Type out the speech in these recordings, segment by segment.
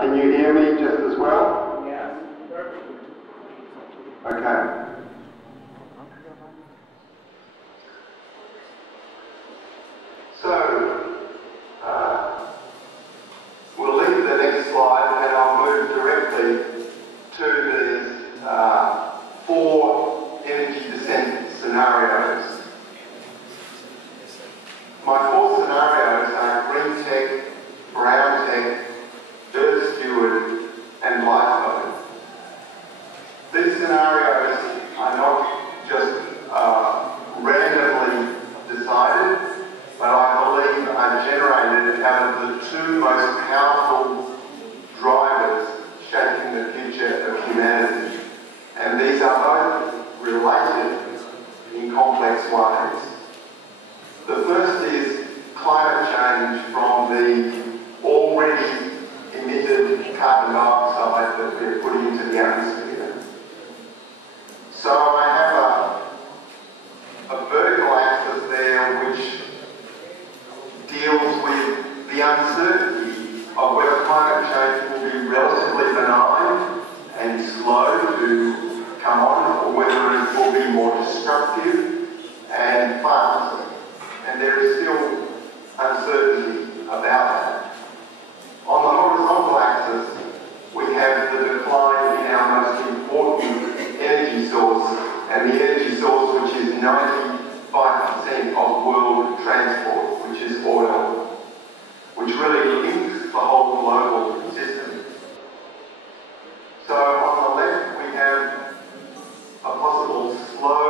Can you hear me just as well? Yes, perfectly. Okay. So, we'll leave the next slide and I'll move directly to these 4 energy descent scenarios. My 4 scenarios are green tech, brown tech, earth steward, and lifeboat. These scenarios are not just randomly decided, but I believe are generated out of the 2 most powerful drivers shaping the future of humanity. And these are both related in complex ways. The first is climate change from the already emitted carbon dioxide that we're putting into the atmosphere. So I have a vertical axis there which deals with the uncertainty of whether climate change will be relatively benign and slow to come on, or whether it will be more destructive and fast. And there is still uncertainty about that. On the horizontal axis, we have the decline in our most important energy source, and the energy source which is 95% of world transport, which is oil, which really links the whole global system. So on the left we have a possible slow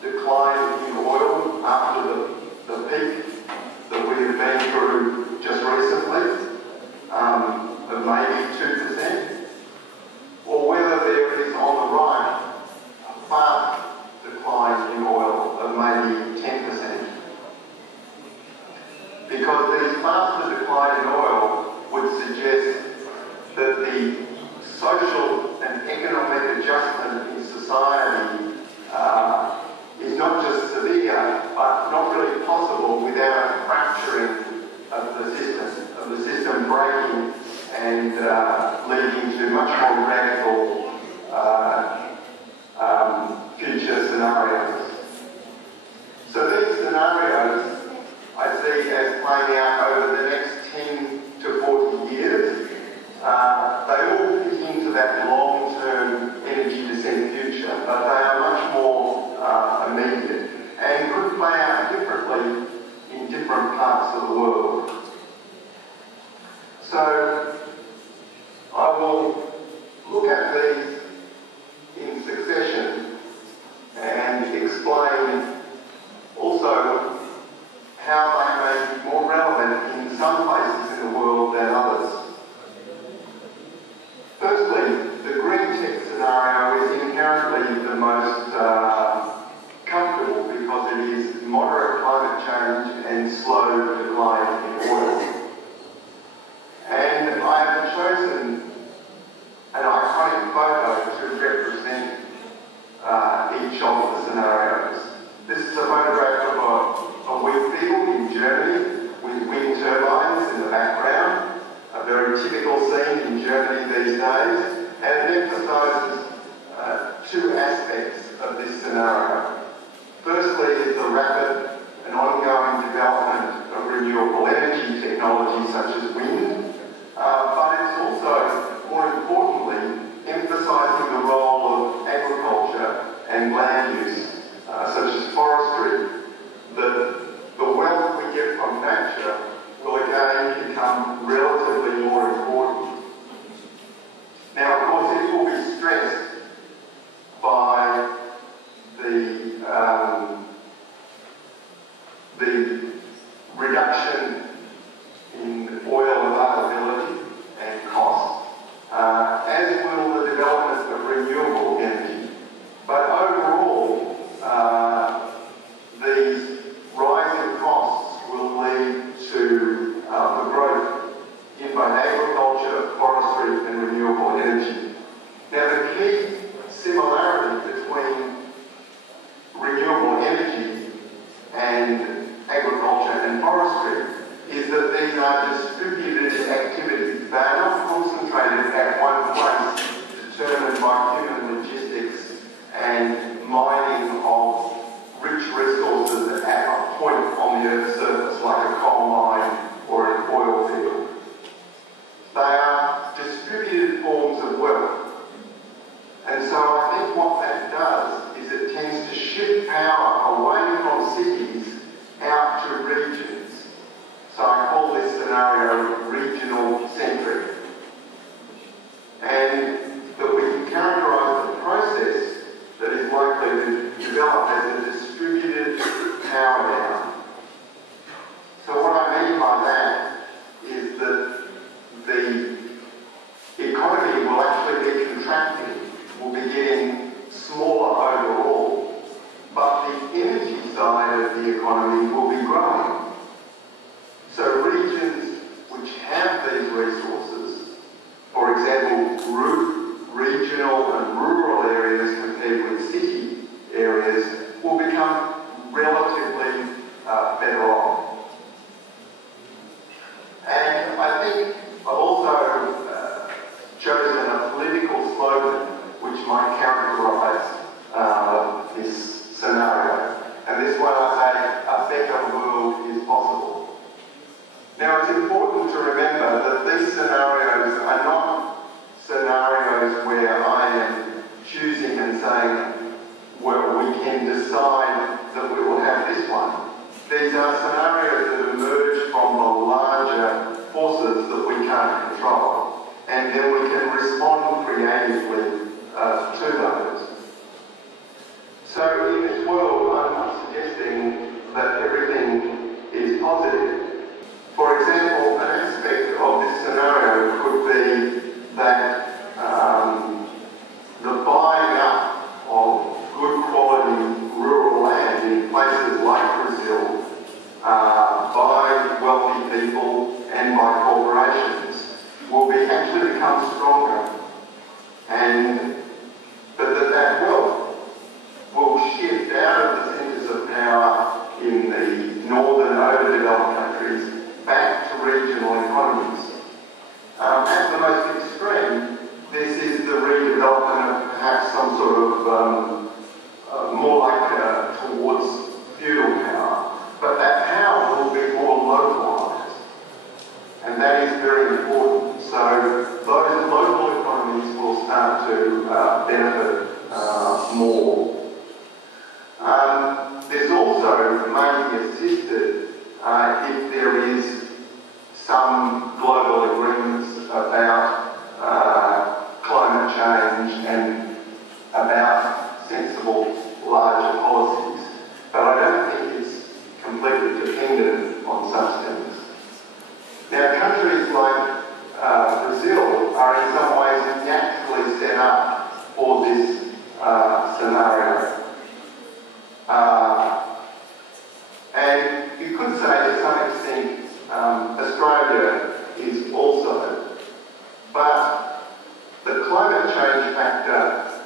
decline in oil after the peak that we have been through just recently, of maybe 2%, or whether there is on the right a fast decline in oil of maybe 10%. Because this faster decline in oil would suggest that the social and economic adjustment in society is not just severe, but not really possible without a fracturing of the system breaking and leading to much more radical future scenarios. So these scenarios I see as playing out over the next 10 to 40 years. They all fit into that long-term energy descent future, but they are much more immediate and could play out differently in different parts of the world. So I will look at these in succession and explain also how they may be more relevant in some places in the world than others. Firstly, the green tech scenario is inherently the most comfortable because it is moderate climate change and slow decline in oil. And I have chosen an iconic photo to represent each of the scenarios. This is a photograph of a wheat field in Germany with wind turbines in the background, a very typical scene in Germany these days, and it emphasises 2 aspects of this scenario. Firstly is the rapid and ongoing development of renewable energy technology such as wind, but it's also, more importantly, emphasising the role of agriculture and land use, such as forestry, that the wealth we get from nature will again become relatively more important. Now, of course, it will be stressed by the power away from cities out to regions. So I call this scenario regional centric. And that we can characterise the process that is likely to develop as a distributed power down. So what I mean by that is that the economy will actually be contracting, will be getting smaller overall, but the energy side of the economy will be growing. So regions which have these resources, for example, regional and rural areas compared with city areas, will become relatively better off. And I think I've also chosen a political slogan which might characterise this scenario. And this one I say, a better world is possible. Now it's important to remember that these scenarios are not scenarios where I am choosing and saying, well, we can decide that we will have this one. These are scenarios that emerge from the larger forces that we can't control, and then we can respond creatively to those. So in this world, I'm not suggesting that everything is positive. For example, an aspect of this scenario could be that the buying up of good quality rural land in places like Brazil by wealthy people and by corporations will actually become stronger, but that wealth will shift out of the centres of power in the northern overdeveloped countries back to regional economies. At the most extreme, this is the redevelopment of perhaps some sort of more like towards feudal power, but that power will be more localised, and that is very important. So those local economies will start to benefit more. There's also maybe assisted if there is some global agreements about climate change and about sensible larger policies. But I don't think it's completely dependent on such things. Now, countries like Brazil are in some ways naturally set up for this scenario. And you could say to some extent Australia is also, but the climate change factor,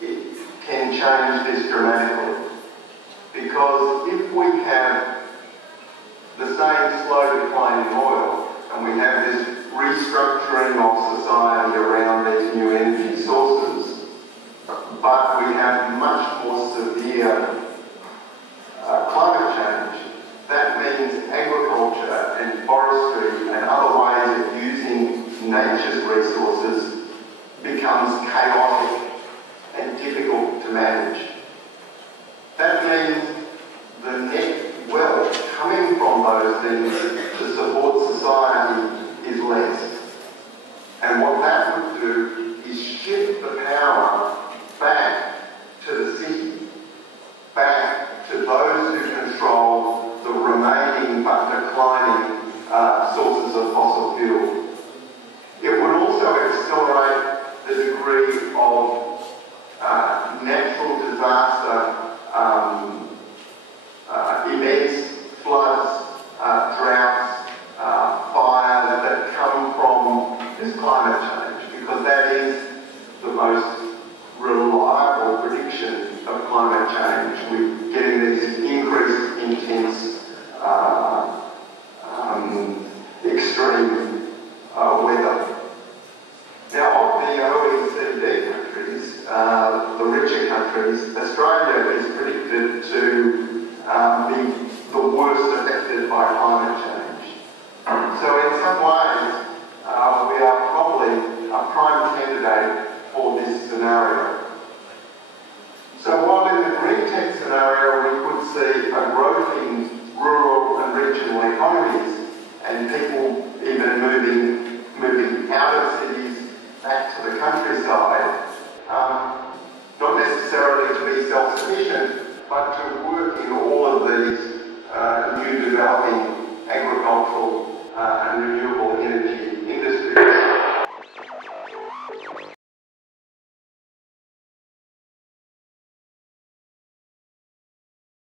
it can change this dramatically, because if we have the same slow decline in oil and we have this restructuring of society around these new energy sources, but we have much more severe climate change, that means agriculture and forestry and other ways of using nature's resources becomes chaotic and difficult to manage. That means the net wealth coming from those things to support society is less. And what that would do is shift the power back to the city, back to those who control the remaining but declining sources of fossil fuel. It would also accelerate the degree of natural disaster, immense floods, droughts, fires that come from this climate change, because that is the most reliable prediction of climate change. We're getting these increased intense extreme weather. Now, of the OECD countries, the richer countries, Australia is predicted to be the worst affected by climate change. So in some ways, we are probably a prime candidate for this scenario. So while in the green tech see a growth in rural and regional economies and people even moving out of cities back to the countryside, not necessarily to be self-sufficient, but to work in all of these new developing